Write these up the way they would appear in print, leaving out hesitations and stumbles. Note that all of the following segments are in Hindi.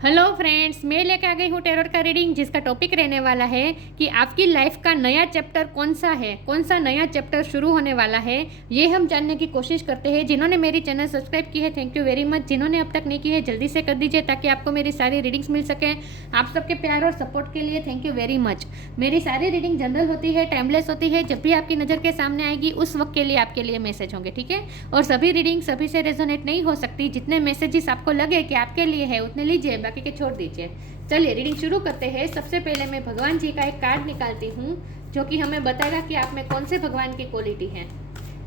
हेलो फ्रेंड्स, मैं लेके आ गई हूँ टेरोट का रीडिंग, जिसका टॉपिक रहने वाला है कि आपकी लाइफ का नया चैप्टर कौन सा है, कौन सा नया चैप्टर शुरू होने वाला है, ये हम जानने की कोशिश करते हैं। जिन्होंने मेरी चैनल सब्सक्राइब की है, थैंक यू वेरी मच। जिन्होंने अब तक नहीं की है, जल्दी से कर दीजिए ताकि आपको मेरी सारी रीडिंग्स मिल सकें। आप सबके प्यार और सपोर्ट के लिए थैंक यू वेरी मच। मेरी सारी रीडिंग जनरल होती है, टाइमलेस होती है। जब भी आपकी नज़र के सामने आएगी उस वक्त के लिए आपके लिए मैसेज होंगे, ठीक है। और सभी रीडिंग सभी से रेजोनेट नहीं हो सकती। जितने मैसेजेस आपको लगे कि आपके लिए है उतने लीजिए, बाकी के छोड़ दीजिए। चलिए रीडिंग शुरू करते हैं। सबसे पहले मैं भगवान जी का एक कार्ड निकालती हूँ जो कि हमें बताएगा कि आप में कौन से भगवान की क्वालिटी है।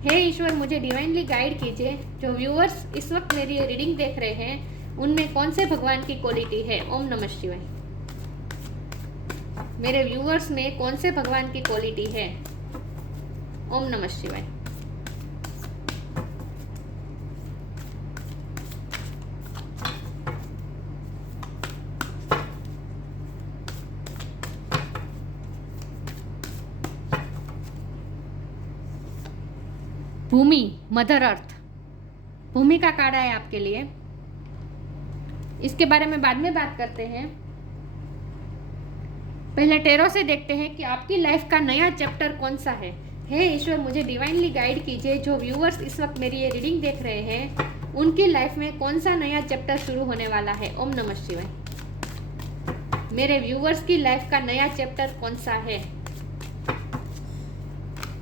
हे ईश्वर, मुझे डिवाइनली गाइड कीजिए। जो व्यूअर्स इस वक्त मेरी ये रीडिंग देख रहे हैं उनमें कौन से भगवान की क्वालिटी है। ओम नमः शिवाय। मेरे व्यूअर्स में कौन से भगवान की क्वालिटी है। ओम नमः शिवाय। भूमि, मदर अर्थ, भूमि का कार्ड है आपके लिए। इसके बारे में बाद में बात करते हैं। पहले टेरो से देखते हैं कि आपकी लाइफ का नया चैप्टर कौन सा है। हे ईश्वर, मुझे डिवाइनली गाइड कीजिए। जो व्यूअर्स इस वक्त मेरी ये रीडिंग देख रहे हैं उनकी लाइफ में कौन सा नया चैप्टर शुरू होने वाला है। ओम नमः शिवाय। मेरे व्यूअर्स की लाइफ का नया चैप्टर कौन सा है।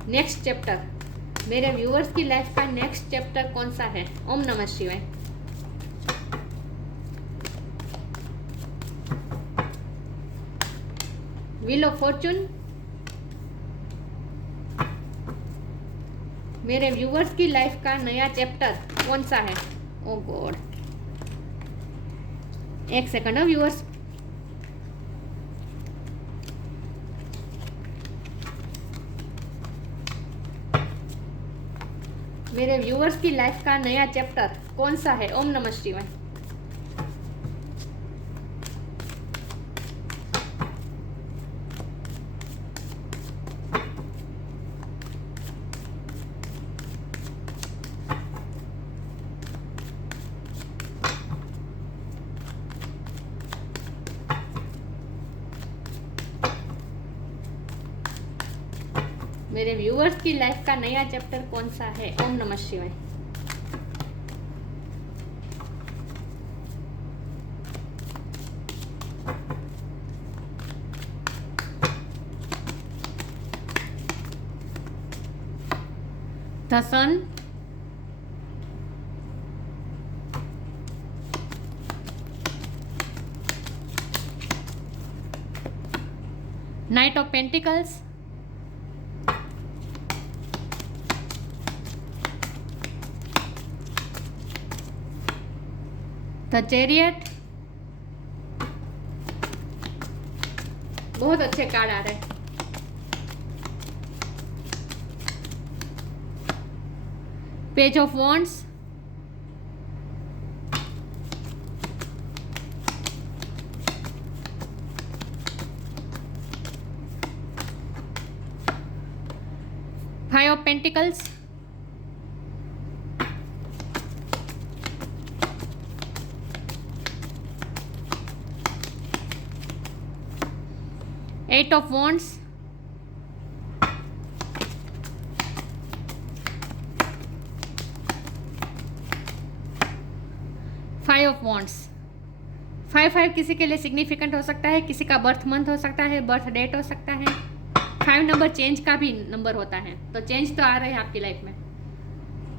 नेक्स्ट चैप्टर, मेरे व्यूअर्स की लाइफ का नेक्स्ट चैप्टर कौन सा है। ओम नमः शिवाय। व्हील ऑफ फॉर्चून, मेरे व्यूअर्स की लाइफ का नया चैप्टर कौन सा है। ओ गॉड, एक सेकंड हो व्यूअर्स। मेरे व्यूअर्स की लाइफ का नया चैप्टर कौन सा है। ओम नमः शिवाय। मेरे व्यूअर्स की लाइफ का नया चैप्टर कौन सा है। ओम नमः शिवाय। The sun, knight of pentacles, the chariot. बहुत अच्छे कार्ड आ रहे हैं। Page of wands, five of pentacles, eight of wands, five of wands. 5 किसी के लिए सिग्निफिकेंट हो सकता है, किसी का बर्थ मंथ हो सकता है, बर्थ डेट हो सकता है। 5 नंबर चेंज का भी नंबर होता है, तो चेंज तो आ रहा है आपकी लाइफ में।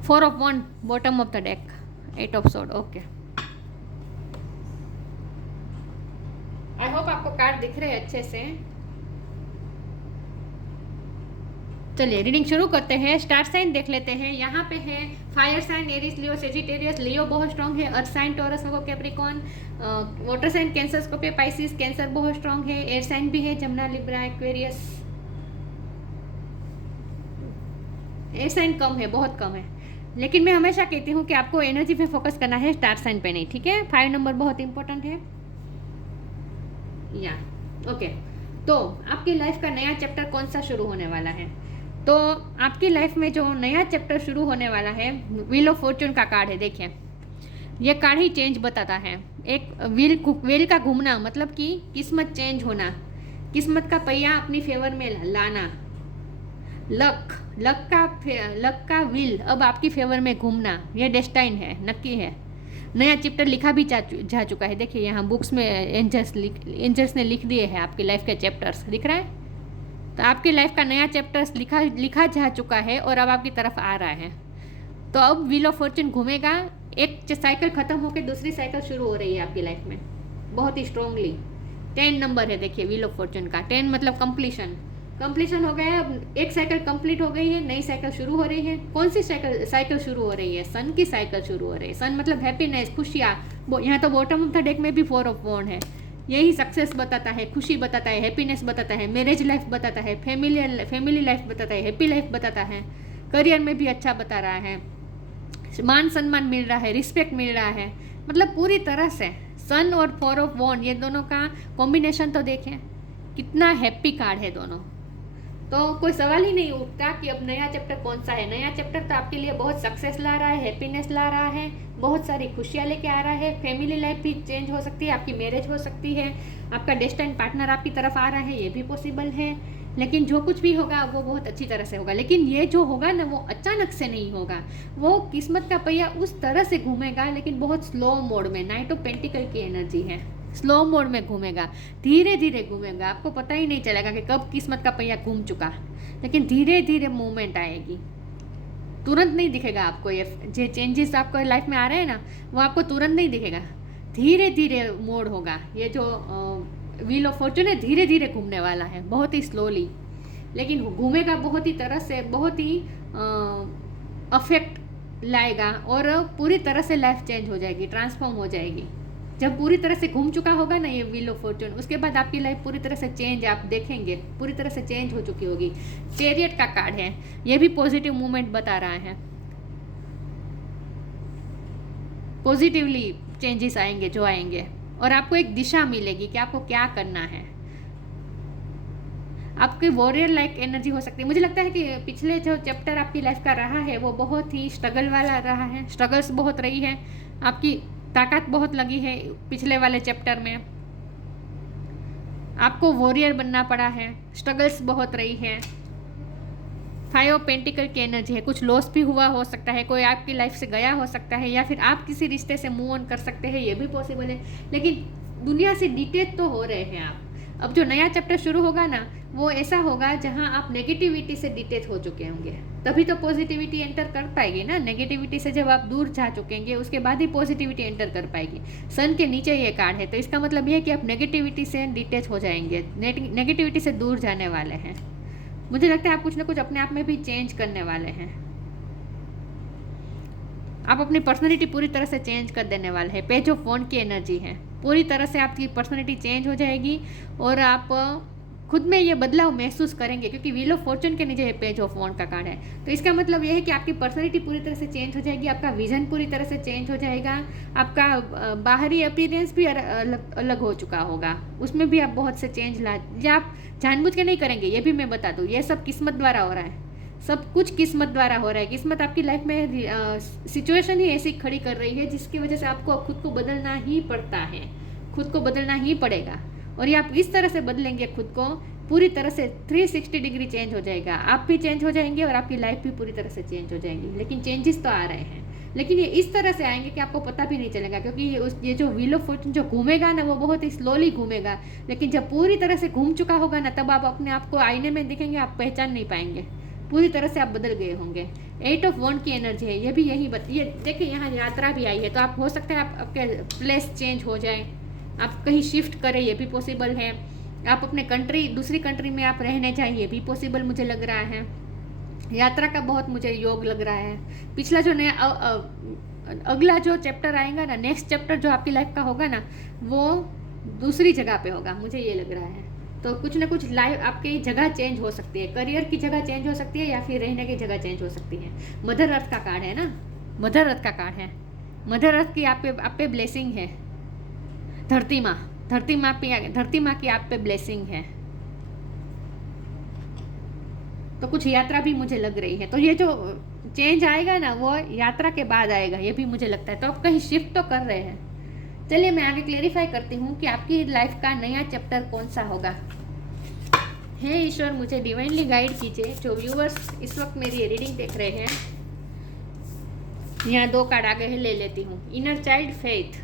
4 of wand, bottom of the deck, 8 of sword. Okay, I hope आपको कार्ड दिख रहे हैं अच्छे से। चलिए रीडिंग शुरू करते हैं। स्टार साइन देख लेते हैं। यहाँ पे है fire sign Aries, Leo, Sagittarius. Leo बहुत स्ट्रॉन्ग है। Earth sign Taurus, Virgo, Capricorn. Water sign Cancer, Scorpio, Pisces. Cancer बहुत स्ट्रॉन्ग है। एयर साइन भी है, Gemini, Libra, Aquarius. Air sign कम है, बहुत कम है, लेकिन मैं हमेशा कहती हूँ कि आपको एनर्जी पे फोकस करना है, स्टार साइन पे नहीं, ठीक है। 5 नंबर बहुत इंपॉर्टेंट है। या ओके, तो आपकी लाइफ का नया चैप्टर कौन सा शुरू होने वाला है। तो आपकी लाइफ में जो नया चैप्टर शुरू होने वाला है, व्हील ऑफ फॉर्चून का कार्ड है। देखिए, ये कार्ड ही चेंज बताता है। एक व्हील का घूमना मतलब कि किस्मत चेंज होना, किस्मत का पहिया अपनी फेवर में लाना, लक का व्हील अब आपकी फेवर में घूमना, ये डेस्टाइन है, नक्की है। नया चैप्टर लिखा भी जा चुका है। देखिए यहाँ बुक्स में एंजल्स ने लिख दिए हैं आपकी लाइफ के चैप्टर्स, दिख रहा है। तो आपकी लाइफ का नया चैप्टर्स लिखा जा चुका है और अब आपकी तरफ आ रहा है। तो अब व्हील ऑफ फॉर्चून घूमेगा, एक साइकिल खत्म होकर दूसरी साइकिल शुरू हो रही है आपकी लाइफ में बहुत ही स्ट्रांगली। 10 नंबर है देखिए व्हील ऑफ फॉर्चून का, 10 मतलब कंप्लीशन हो गया है। अब एक साइकिल कंप्लीट हो गई है, नई साइकिल शुरू हो रही है। कौन सी साइकिल शुरू हो रही है? सन की साइकिल शुरू हो रही है। सन मतलब हैप्पीनेस, खुशियाँ। यहाँ तो बॉटम ऑफ द डेक में भी 4 ऑफ वॉन्ड है, यही सक्सेस बताता है, खुशी बताता है, हैप्पीनेस बताता है, मैरिज लाइफ बताता है, फैमिली लाइफ बताता है, हैप्पी लाइफ बताता है, करियर में भी अच्छा बता रहा है, मान सम्मान मिल रहा है, रिस्पेक्ट मिल रहा है, मतलब पूरी तरह से। सन और 4 ऑफ वॉन्ड ये दोनों का कॉम्बिनेशन तो देखें कितना हैप्पी कार्ड है दोनों। तो कोई सवाल ही नहीं उठता कि अब नया चैप्टर कौन सा है। नया चैप्टर तो आपके लिए बहुत सक्सेस ला रहा है, हैप्पीनेस ला रहा है, बहुत सारी खुशियाँ लेके आ रहा है। फैमिली लाइफ भी चेंज हो सकती है, आपकी मैरिज हो सकती है, आपका डेस्टिनी पार्टनर आपकी तरफ आ रहा है, ये भी पॉसिबल है। लेकिन जो कुछ भी होगा वो बहुत अच्छी तरह से होगा। लेकिन ये जो होगा ना वो अचानक से नहीं होगा, वो किस्मत का पहिया उस तरह से घूमेगा, लेकिन बहुत स्लो मोड में। नाइट ऑफ पेंटिकल की एनर्जी है, स्लो मोड में घूमेगा, धीरे धीरे घूमेगा, आपको पता ही नहीं चलेगा कि कब किस्मत का पहिया घूम चुका, लेकिन धीरे धीरे मूवमेंट आएगी। तुरंत नहीं दिखेगा आपको, ये जो चेंजेस आपको लाइफ में आ रहे हैं ना वो आपको तुरंत नहीं दिखेगा, धीरे धीरे मोड होगा। ये जो व्हील ऑफ फॉर्चून है धीरे धीरे घूमने वाला है, बहुत ही स्लोली, लेकिन घूमेगा बहुत ही तरह से, बहुत ही अफेक्ट लाएगा और पूरी तरह से लाइफ चेंज हो जाएगी, ट्रांसफॉर्म हो जाएगी। जब पूरी तरह से घूम चुका होगा ना ये व्हील ऑफ फॉर्चून, उसके बाद आपकी लाइफ पूरी तरह से चेंज आप देखेंगे, पूरी तरह से चेंज हो चुकी होगी। चैरियट का कार्ड है, ये भी पॉजिटिव मूवमेंट बता रहा है, पॉजिटिवली चेंजेस आएंगे जो आएंगे, और आपको एक दिशा मिलेगी कि आपको क्या करना है। आपकी वॉरियर लाइक एनर्जी हो सकती है। मुझे लगता है कि पिछले जो चैप्टर आपकी लाइफ का रहा है वो बहुत ही स्ट्रगल वाला रहा है, स्ट्रगल्स बहुत रही है, आपकी ताकत बहुत लगी है पिछले वाले चैप्टर में, आपको वॉरियर बनना पड़ा है, स्ट्रगल्स बहुत रही है। 5 ऑफ पेंटिकल की एनर्जी है, कुछ लॉस भी हुआ हो सकता है, कोई आपकी लाइफ से गया हो सकता है, या फिर आप किसी रिश्ते से मूव ऑन कर सकते हैं, ये भी पॉसिबल है। लेकिन दुनिया से डिटेच तो हो रहे हैं आप। अब जो नया चैप्टर शुरू होगा ना वो ऐसा होगा जहां आप नेगेटिविटी से डिटेच हो चुके होंगे, तभी तो पॉजिटिविटी एंटर कर पाएगी ना। नेगेटिविटी से जब आप दूर जा चुकेंगे उसके बाद ही पॉजिटिविटी एंटर कर पाएगी। सन के नीचे ये कार्ड है, तो इसका मतलब ये है कि आप नेगेटिविटी से डिटेच हो जाएंगे, नेगेटिविटी से दूर जाने वाले हैं। मुझे लगता है आप कुछ ना कुछ अपने आप में भी चेंज करने वाले हैं, आप अपनी पर्सनैलिटी पूरी तरह से चेंज कर देने वाले हैं। पेज ऑफ वॉन्ड की एनर्जी है, पूरी तरह से आपकी पर्सनैलिटी चेंज हो जाएगी और आप खुद में ये बदलाव महसूस करेंगे, क्योंकि व्हील ऑफ फॉर्चून के नीचे ये पेज ऑफ वॉन्ड का कार्ड है। तो इसका मतलब ये है कि आपकी पर्सनैलिटी पूरी तरह से चेंज हो जाएगी, आपका विजन पूरी तरह से चेंज हो जाएगा, आपका बाहरी अपीयरेंस भी अलग हो चुका होगा, उसमें भी आप बहुत से चेंज ये आप जानबूझ के नहीं करेंगे, ये भी मैं बता दूँ, ये सब किस्मत द्वारा हो रहा है, सब कुछ किस्मत द्वारा हो रहा है। किस्मत आपकी लाइफ में सिचुएशन ही ऐसी खड़ी कर रही है जिसकी वजह से आपको खुद को बदलना ही पड़ता है, खुद को बदलना ही पड़ेगा। और ये आप इस तरह से बदलेंगे खुद को, पूरी तरह से 360 डिग्री चेंज हो जाएगा, आप भी चेंज हो जाएंगे और आपकी लाइफ भी पूरी तरह से चेंज हो जाएगी। लेकिन चेंजेस तो आ रहे हैं, लेकिन ये इस तरह से आएंगे कि आपको पता भी नहीं चलेगा, क्योंकि ये जो व्हील ऑफ फॉर्चून जो घूमेगा ना वो बहुत ही स्लोली घूमेगा, लेकिन जब पूरी तरह से घूम चुका होगा ना तब आप अपने आप को आईने में देखेंगे, आप पहचान नहीं पाएंगे, पूरी तरह से आप बदल गए होंगे। 8 ऑफ वॉन्ड की एनर्जी है, ये भी यही ये देखिए यहाँ यात्रा भी आई है, तो आप हो सकता है आपके प्लेस चेंज हो जाए, आप कहीं शिफ्ट करें, ये भी पॉसिबल है। आप अपने दूसरी कंट्री में आप रहने जाए, ये भी पॉसिबल मुझे लग रहा है। यात्रा का बहुत मुझे योग लग रहा है। पिछला जो नया अगला जो चैप्टर आएगा ना, नेक्स्ट चैप्टर जो आपकी लाइफ का होगा ना वो दूसरी जगह पे होगा, मुझे ये लग रहा है। तो कुछ ना कुछ लाइफ आपकी जगह चेंज हो सकती है, करियर की जगह चेंज हो सकती है, या फिर रहने की जगह चेंज हो सकती है। मदर अर्थ का कार्ड है ना, मदर अर्थ का कार्ड है, मदर अर्थ की आप पे ब्लेसिंग है। धरती माँ की आप पे ब्लेसिंग है। तो कुछ यात्रा भी मुझे लग रही है, तो ये जो चेंज आएगा ना वो यात्रा के बाद आएगा, ये भी मुझे लगता है। तो आप कहीं शिफ्ट तो कर रहे हैं, चलिए मैं आगे क्लेरिफाई करती हूँ कि आपकी लाइफ का नया चैप्टर कौन सा होगा। हे ईश्वर, मुझे डिवाइनली गाइड कीजिए। जो व्यूअर्स इस वक्त मेरी रीडिंग देख रहे हैं, यहाँ 2 कार्ड आगे है, ले लेती हूँ। Inner child faith.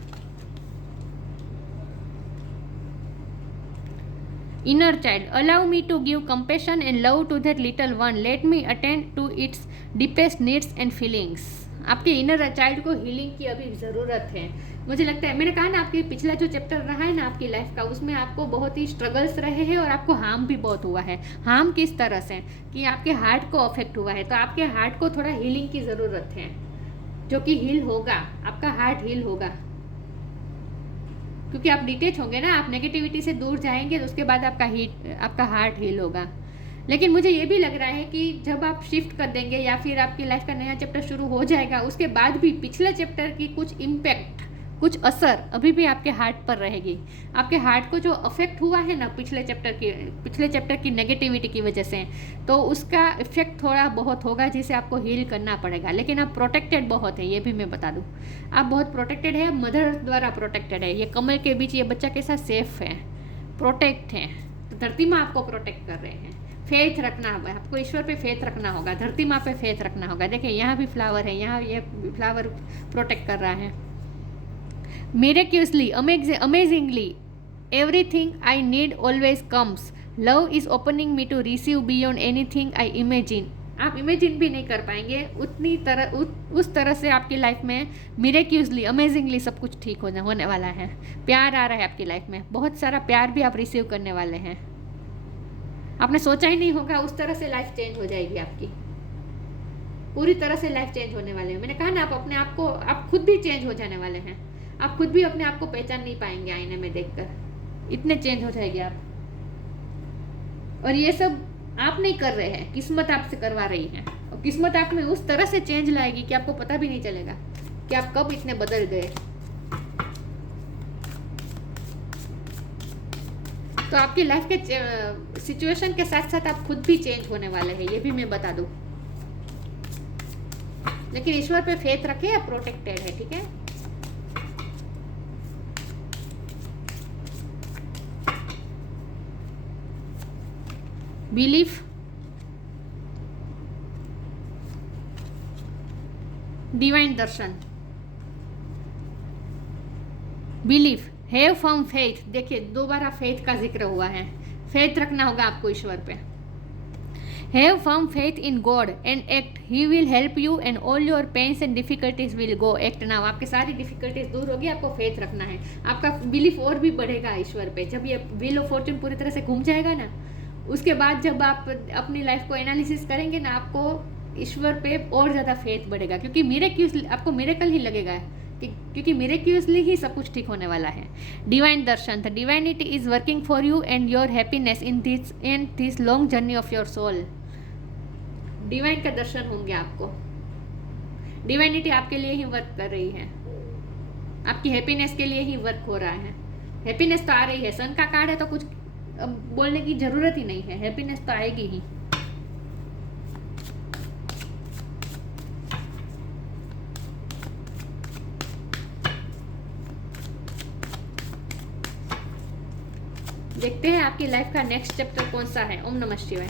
Inner child, allow me to give compassion and love to that little one. Let me attend to its deepest needs and feelings. आपके इनर चाइल्ड को हीलिंग की अभी ज़रूरत है। मुझे लगता है, मैंने कहा ना, आपके पिछला जो चैप्टर रहा है ना आपकी लाइफ का, उसमें आपको बहुत ही स्ट्रगल्स रहे हैं और आपको हार्म भी बहुत हुआ है। हार्म किस तरह से कि आपके हार्ट को अफेक्ट हुआ है, तो आपके हार्ट को थोड़ा हीलिंग की ज़रूरत है, जो कि हील होगा। आपका हार्ट हील होगा, क्योंकि आप डिटेच होंगे ना, आप नेगेटिविटी से दूर जाएंगे, तो उसके बाद आपका हार्ट हील होगा। लेकिन मुझे ये भी लग रहा है कि जब आप शिफ्ट कर देंगे या फिर आपकी लाइफ का नया चैप्टर शुरू हो जाएगा, उसके बाद भी पिछले चैप्टर की कुछ इम्पैक्ट, कुछ असर अभी भी आपके हार्ट पर रहेगी। आपके हार्ट को जो अफेक्ट हुआ है ना पिछले चैप्टर की नेगेटिविटी की वजह से, तो उसका इफेक्ट थोड़ा बहुत होगा, जिसे आपको हील करना पड़ेगा। लेकिन आप प्रोटेक्टेड बहुत है, ये भी मैं बता दूं। आप बहुत प्रोटेक्टेड है, मदर द्वारा प्रोटेक्टेड है। ये कमल के बीच ये बच्चा कैसा सेफ है, प्रोटेक्ट है। तो धरती माँ आपको प्रोटेक्ट कर रहे हैं। फेथ रखना होगा आपको, ईश्वर पे फेथ रखना होगा, धरती माँ पे फेथ रखना होगा। देखिए यहाँ भी फ्लावर है, यहाँ ये फ्लावर प्रोटेक्ट कर रहा है। Miraculously, amazingly, everything I need always comes. Love is opening me to receive beyond anything I imagine. आप इमेजिन भी नहीं कर पाएंगे उस तरह से आपकी लाइफ में मिरेक्यूसली, अमेजिंगली सब कुछ ठीक होने वाला है। प्यार आ रहा है आपकी लाइफ में, बहुत सारा प्यार भी आप रिसीव करने वाले हैं। आपने सोचा ही नहीं होगा, उस तरह से लाइफ चेंज हो जाएगी आपकी, पूरी तरह से लाइफ चेंज होने वाले हैं। मैंने कहा ना, आप खुद भी चेंज हो जाने वाले हैं। आप खुद भी अपने आप को पहचान नहीं पाएंगे आईने में देखकर, इतने चेंज हो जाएंगे आप। और ये सब आप नहीं कर रहे हैं, किस्मत आपसे करवा रही है। और किस्मत आप में उस तरह से चेंज लाएगी कि आपको पता भी नहीं चलेगा कि आप कब इतने बदल गए। तो आपकी लाइफ के सिचुएशन के साथ साथ आप खुद भी चेंज होने वाले हैं, ये भी मैं बता दूं। लेकिन ईश्वर पे फेथ रखे, आप प्रोटेक्टेड है, ठीक है। Belief, divine Darshan. Belief, have firm faith. देखिए दोबारा फेथ का जिक्र हुआ है। फेथ रखना होगा आपको ईश्वर पे। Have firm faith in God and act, he will help you and all your pains and difficulties will go. Act now, आपकी सारी डिफिकल्टीज दूर होगी, आपको फेथ रखना है। आपका बिलीफ और भी बढ़ेगा ईश्वर पे। जब ये व्हील ऑफ फॉर्च्यून पूरी तरह से घूम जाएगा ना, उसके बाद जब आप अपनी लाइफ को एनालिसिस करेंगे ना, आपको ईश्वर पे और ज़्यादा फेथ बढ़ेगा, क्योंकि मिरेक्यूसली आपको मिरेकल ही लगेगा, क्योंकि मिरेक्यूसली ही सब कुछ ठीक होने वाला है। Divine darshan, the divinity is working for you and your happiness in this long journey of your soul. Divine का दर्शन होंगे आपको। डिवाइनिटी आपके लिए ही वर्क कर रही है, आपकी हैप्पीनेस के लिए ही वर्क हो रहा है। हैप्पीनेस तो आ रही है, सन का कार्ड है तो कुछ बोलने की जरूरत ही नहीं है, हैप्पीनेस तो आएगी ही। देखते हैं आपकी लाइफ का नेक्स्ट चैप्टर कौन सा है। ओम नमः शिवाय।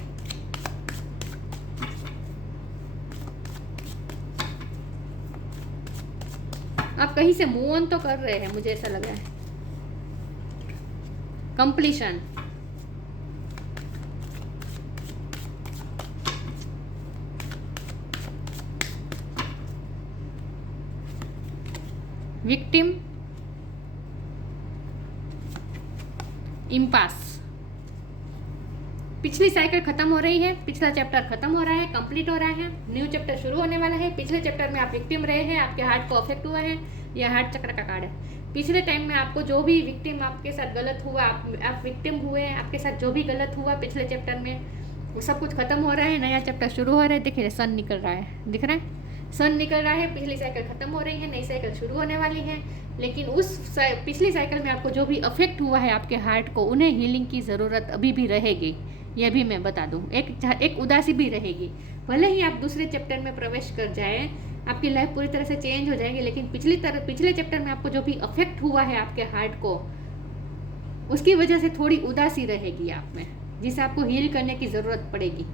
आप कहीं से मूव ऑन तो कर रहे हैं, मुझे ऐसा लग रहा है। Completion, victim, impasse. पिछली साइकिल खत्म हो रही है, पिछला चैप्टर खत्म हो रहा है, कंप्लीट हो रहा है, न्यू चैप्टर शुरू होने वाला है। पिछले चैप्टर में आप विक्टिम रहे हैं, आपके हार्ट को अफेक्ट हुआ है, यह हार्ट चक्र का कार्ड है। पिछले टाइम में आपको जो भी विक्टिम आपके साथ गलत हुआ, आप विक्टिम हुए, आपके साथ जो भी गलत हुआ पिछले चैप्टर में, वो सब कुछ खत्म हो रहा है, नया चैप्टर शुरू हो रहा है। देखिए सन निकल रहा है, दिख रहा है, सन निकल रहा है। पिछली साइकिल खत्म हो रही है, नई साइकिल शुरू होने वाली है। लेकिन उस पिछली साइकिल में आपको जो भी अफेक्ट हुआ है आपके हार्ट को, उन्हें हीलिंग की ज़रूरत अभी भी रहेगी, यह भी मैं बता दूं। एक उदासी भी रहेगी, भले ही आप दूसरे चैप्टर में प्रवेश कर जाए, आपकी लाइफ पूरी तरह से चेंज हो जाएगी। लेकिन पिछले चैप्टर में आपको जो भी अफेक्ट हुआ है आपके हार्ट को, उसकी वजह से थोड़ी उदासी रहेगी आप में, जिसे आपको हील करने की ज़रूरत पड़ेगी।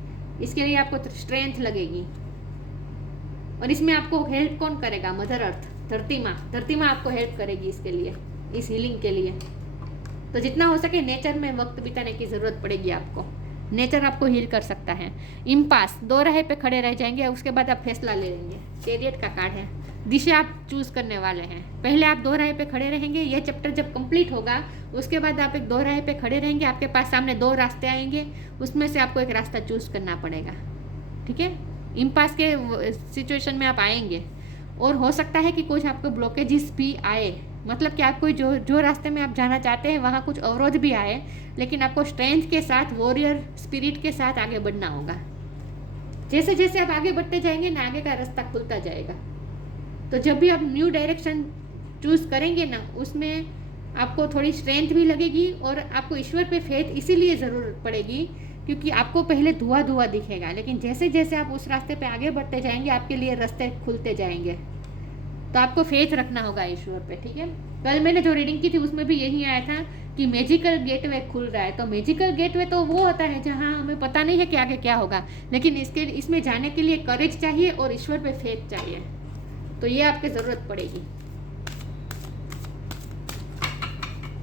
इसके लिए आपको स्ट्रेंथ लगेगी। और इसमें आपको हेल्प कौन करेगा? मदर अर्थ, धरती माँ आपको हेल्प करेगी इसके लिए, इस हीलिंग के लिए। तो जितना हो सके नेचर में वक्त बिताने की ज़रूरत पड़ेगी आपको। नेचर आपको हील कर सकता है। इम्पास, दो राह पे खड़े रह जाएंगे, उसके बाद आप फैसला ले लेंगे। चैरियट का कार्ड है, दिशा आप चूज करने वाले हैं। पहले आप दो राह पे खड़े रहेंगे, ये चैप्टर जब कंप्लीट होगा उसके बाद आप एक दो राह पे खड़े रहेंगे, आपके पास सामने दो रास्ते आएंगे, उसमें से आपको एक रास्ता चूज करना पड़ेगा। ठीक है, इम्पास के सिचुएशन में आप आएंगे और हो सकता है कि कुछ आपको ब्लॉकेजेस भी आए, मतलब कि आपको जो रास्ते में आप जाना चाहते हैं वहाँ कुछ अवरोध भी आए, लेकिन आपको स्ट्रेंथ के साथ, वॉरियर स्पिरिट के साथ आगे बढ़ना होगा। जैसे जैसे आप आगे बढ़ते जाएंगे ना, आगे का रास्ता खुलता जाएगा। तो जब भी आप न्यू डायरेक्शन चूज करेंगे ना, उसमें आपको थोड़ी स्ट्रेंथ भी लगेगी और आपको ईश्वर पे फेथ इसीलिए ज़रूर पड़ेगी क्योंकि आपको पहले धुआं धुआं दिखेगा, लेकिन जैसे जैसे आप उस रास्ते पे आगे बढ़ते जाएंगे आपके लिए रास्ते खुलते जाएंगे। तो आपको फेथ रखना होगा ईश्वर पे। ठीक है, कल मैंने जो रीडिंग की थी उसमें भी यही आया था कि मैजिकल गेटवे खुल रहा है। तो मैजिकल गेटवे तो वो होता है जहाँ हमें पता नहीं है कि आगे क्या होगा, लेकिन इसमें जाने के लिए करेज चाहिए और ईश्वर पे फेथ चाहिए। तो ये आपकी ज़रूरत पड़ेगी।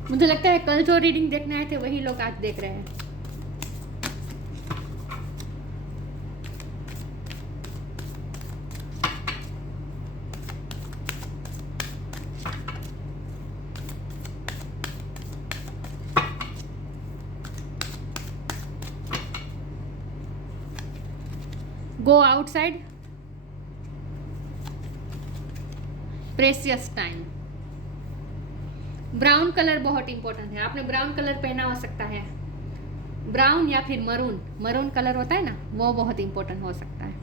मुझे लगता है कल जो रीडिंग देखने आए थे वही लोग आज देख रहे हैं। Go outside, precious time. Brown colour बहुत इंपॉर्टेंट है। आपने ब्राउन कलर पहना हो सकता है, ब्राउन या फिर मरून कलर होता है ना, वो बहुत इंपॉर्टेंट हो सकता है।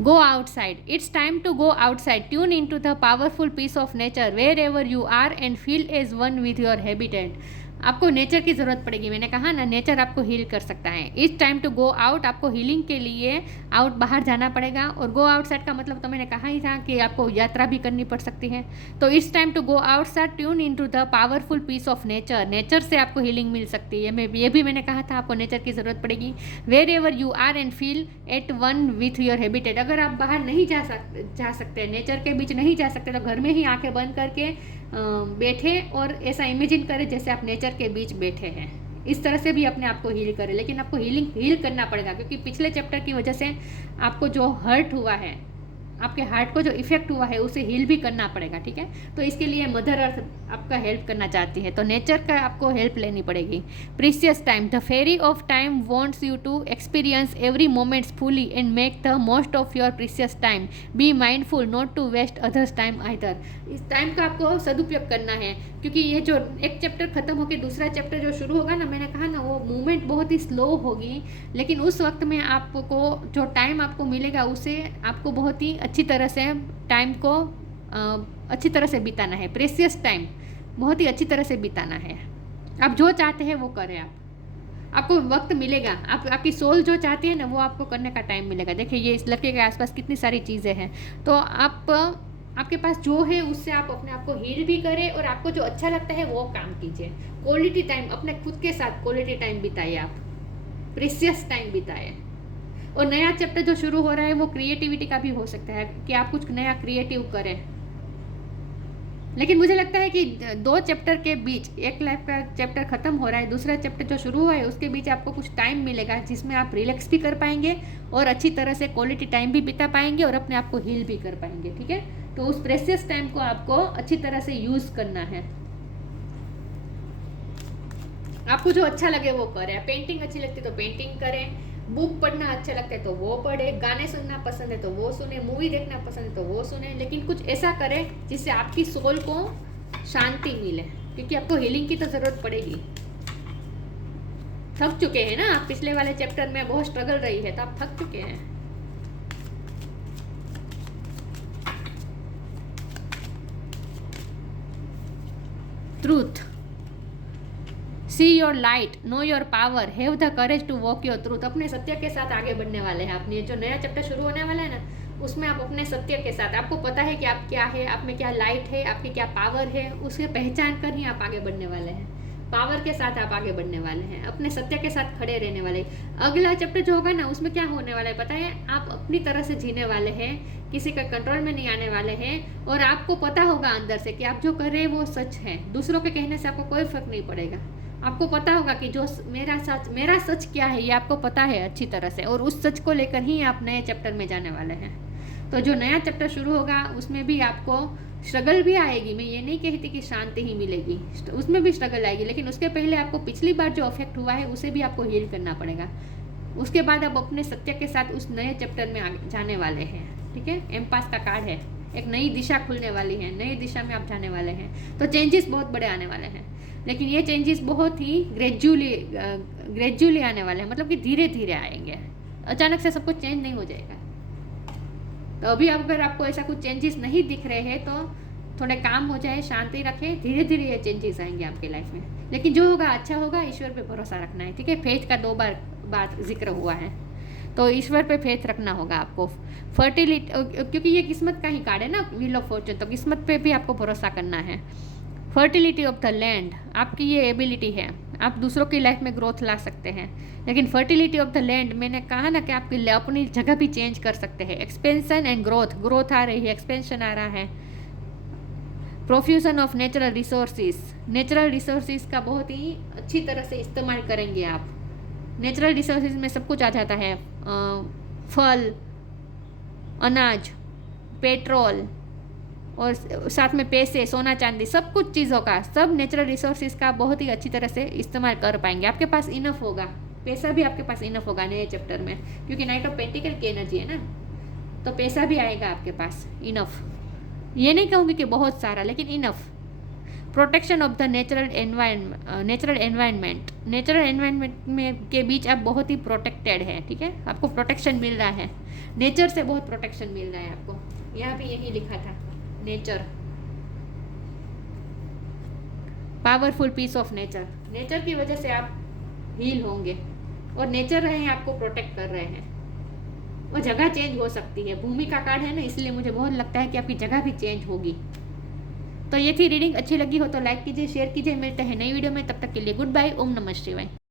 Go outside, it's time to go outside, tune in to the powerful peace of nature wherever you are and feel as one with your habitat. आपको नेचर की ज़रूरत पड़ेगी। मैंने कहा ना, नेचर आपको हील कर सकता है। It's time to go out, आपको हीलिंग के लिए आउट बाहर जाना पड़ेगा। और गो आउटसाइड का मतलब तो मैंने कहा ही था कि आपको यात्रा भी करनी पड़ सकती है। तो it's time to go outside, tune in to the powerful peace of nature. Nature से आपको हीलिंग मिल सकती है। ये भी मैंने कहा था आपको नेचर की ज़रूरत पड़ेगी। Wherever you are and feel at one with your habitat. अगर आप बाहर नहीं जा सकते, नेचर के बीच नहीं जा सकते, तो घर में ही आंखें बंद करके बैठे और ऐसा इमेजिन करें जैसे आप नेचर के बीच बैठे हैं। इस तरह से भी अपने आप को हील करें, लेकिन आपको हील करना पड़ेगा क्योंकि पिछले चैप्टर की वजह से आपको जो हर्ट हुआ है, आपके हार्ट को जो इफेक्ट हुआ है, उसे हील भी करना पड़ेगा। ठीक है, तो इसके लिए मदर अर्थ आपका हेल्प करना चाहती है, तो नेचर का आपको हेल्प लेनी पड़ेगी। Precious time, the fairy of time wants you to experience every moments fully and make the most of your precious time. Be mindful not to waste others time either. इस टाइम का आपको सदुपयोग करना है क्योंकि ये जो एक चैप्टर खत्म होकर दूसरा चैप्टर जो शुरू होगा ना, मैंने कहा ना, वो मूवमेंट बहुत ही स्लो होगी, लेकिन उस वक्त में आपको जो टाइम आपको मिलेगा उसे आपको बहुत ही अच्छी तरह से टाइम को अच्छी तरह से बिताना है। प्रेशियस टाइम बहुत ही अच्छी तरह से बिताना है। आप जो चाहते हैं वो करें। आपको वक्त मिलेगा, आपकी सोल जो चाहती है ना, वो आपको करने का टाइम मिलेगा। देखिए ये इस लड़के के आसपास कितनी सारी चीज़ें हैं, तो आपके पास जो है उससे आप अपने आप को हील भी करें और आपको जो अच्छा लगता है वो काम कीजिए। क्वालिटी टाइम अपने खुद के साथ क्वालिटी टाइम बिताइए, आप प्रेशियस टाइम बिताइए। और नया चैप्टर जो शुरू हो रहा है वो क्रिएटिविटी का भी हो सकता है कि आप कुछ नया क्रिएटिव करें। लेकिन मुझे लगता है कि दो चैप्टर के बीच, एक लाइफ का चैप्टर खत्म हो रहा है, दूसरा चैप्टर जो शुरू हुआ है, उसके बीच आपको कुछ टाइम मिलेगा जिसमें आप रिलैक्स भी कर पाएंगे और अच्छी तरह से क्वालिटी टाइम भी बिता पाएंगे और अपने आप को हील भी कर पाएंगे। ठीक है, तो उस प्रेशियस टाइम को आपको अच्छी तरह से यूज करना है। आपको जो अच्छा लगे वो करें। पेंटिंग अच्छी लगती है तो पेंटिंग करें, बुक पढ़ना अच्छा लगता है तो वो पढ़े, गाने सुनना पसंद है तो वो सुने, मूवी देखना पसंद है तो वो सुने, लेकिन कुछ ऐसा करें जिससे आपकी सोल को शांति मिले, क्योंकि आपको हीलिंग की तो ज़रूरत पड़ेगी। थक चुके हैं ना आप, पिछले वाले चैप्टर में बहुत स्ट्रगल रही है तो आप थक चुके हैं। Truth, see your light, know your power, have the courage to walk your truth. अपने सत्य के साथ आगे बढ़ने वाले हैं। आपने जो नया चैप्टर शुरू होने वाला है ना, उसमें आप अपने सत्य के साथ, आपको पता है कि आप क्या है, आप में क्या लाइट है, आपकी क्या पावर है, उसे पहचान कर ही आप आगे बढ़ने वाले हैं। पावर के साथ आप आगे बढ़ने वाले हैं, अपने सत्य के साथ खड़े रहने वाले। अगला चैप्टर जो होगा ना, उसमें क्या होने वाला है पता है, आप अपनी तरह से जीने वाले हैं, किसी का कंट्रोल में नहीं आने वाले हैं, और आपको पता होगा अंदर से कि आप जो कर रहे हैं वो सच है। दूसरों के कहने से आपको कोई फर्क नहीं पड़ेगा। आपको पता होगा कि जो मेरा सच क्या है ये आपको पता है अच्छी तरह से, और उस सच को लेकर ही आप नए चैप्टर में जाने वाले हैं। तो जो नया चैप्टर शुरू होगा उसमें भी आपको स्ट्रगल भी आएगी। मैं ये नहीं कहती कि शांति ही मिलेगी, उसमें भी स्ट्रगल आएगी, लेकिन उसके पहले आपको पिछली बार जो अफेक्ट हुआ है उसे भी आपको हील करना पड़ेगा। उसके बाद आप अपने सत्य के साथ उस नए चैप्टर में जाने वाले हैं। ठीक है, एम्पास का कार्ड है, एक नई दिशा खुलने वाली है, नई दिशा में आप जाने वाले हैं। तो चेंजेस बहुत बड़े आने वाले हैं, लेकिन ये चेंजेस बहुत ही ग्रेजुअली आने वाले हैं, मतलब कि धीरे धीरे आएंगे। अचानक से सब कुछ चेंज नहीं हो जाएगा। तो अभी अगर आपको ऐसा कुछ चेंजेस नहीं दिख रहे हैं तो थोड़े काम हो जाए, शांति रखें, धीरे धीरे ये चेंजेस आएंगे आपके लाइफ में। लेकिन जो होगा अच्छा होगा, ईश्वर पे भरोसा रखना है। ठीक है, फेथ का 2 बार बात जिक्र हुआ है, तो ईश्वर पे फेथ रखना होगा आपको। फर्टिलिटी, क्योंकि ये किस्मत का ही कार्ड है ना, व्हील ऑफ फॉर्चून, तो किस्मत पे भी आपको भरोसा करना है। फर्टिलिटी ऑफ द लैंड, आपकी ये एबिलिटी है, आप दूसरों की लाइफ में ग्रोथ ला सकते हैं। लेकिन फर्टिलिटी ऑफ द लैंड, मैंने कहा ना कि आप अपनी जगह भी चेंज कर सकते हैं। एक्सपेंशन एंड ग्रोथ आ रही है, एक्सपेंशन आ रहा है। प्रोफ्यूजन ऑफ नेचुरल रिसोर्सिस का बहुत ही अच्छी तरह से इस्तेमाल करेंगे आप। नेचुरल रिसोर्सिस में सब कुछ आ जाता है, फल, अनाज, पेट्रोल, और साथ में पैसे, सोना चांदी, सब कुछ चीज़ों का, सब नेचुरल रिसोर्सेज का बहुत ही अच्छी तरह से इस्तेमाल कर पाएंगे। आपके पास इनफ होगा, पैसा भी आपके पास इनफ होगा नए चैप्टर में, क्योंकि नाइट ऑफ पेंटिकल की एनर्जी है ना, तो पैसा भी आएगा आपके पास इनफ। ये नहीं कहूँगी कि बहुत सारा, लेकिन enough. Protection of the natural environment में के बीच आप बहुत ही प्रोटेक्टेड है। ठीक है, आपको प्रोटेक्शन मिल रहा है, नेचर से बहुत प्रोटेक्शन मिल रहा है आपको। यहाँ भी यही लिखा था, nature, powerful peace of nature. Nature की वजह से आप हील होंगे, और नेचर रहे हैं आपको प्रोटेक्ट कर रहे हैं। वो जगह चेंज हो सकती है, भूमि का कार्ड है ना, इसलिए मुझे बहुत लगता है कि आपकी जगह भी चेंज होगी। तो ये थी रीडिंग, अच्छी लगी हो तो लाइक कीजिए, शेयर कीजिए। मिलते हैं नई वीडियो में, तब तक के लिए गुड बाय, ओम नमः शिवाय।